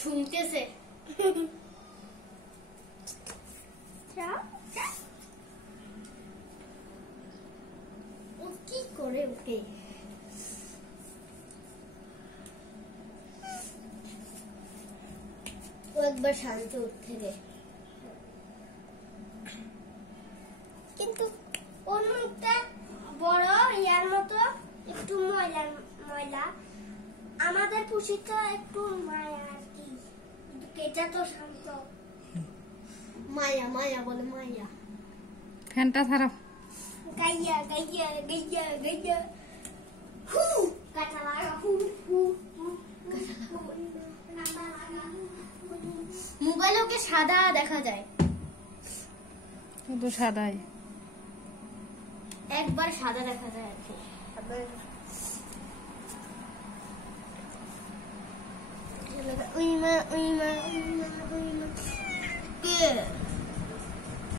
শুনতেছে। ও কি করে ওকে? ও একবার শান্তি উঠতে রে, কিন্তু ওর মুখটা বড় ইয়ার মতো একটু ময়লা ময়লা, আমাদের পুষিটা একটু মায়া আর কি, এটা তো শান্ত। মায়া মায়া বলে মায়া। ফ্যানটা ছাড়ো। গাইয়া গাইয়া গাইয়া গাইয়া হু কাটা লাগা হু হু মোবাইলে ওকে সাদা দেখা যায়, শুধু সাদাই, একবার সাদা দেখা যায় আর কি। উইমা উইমা উইমা উইমা কে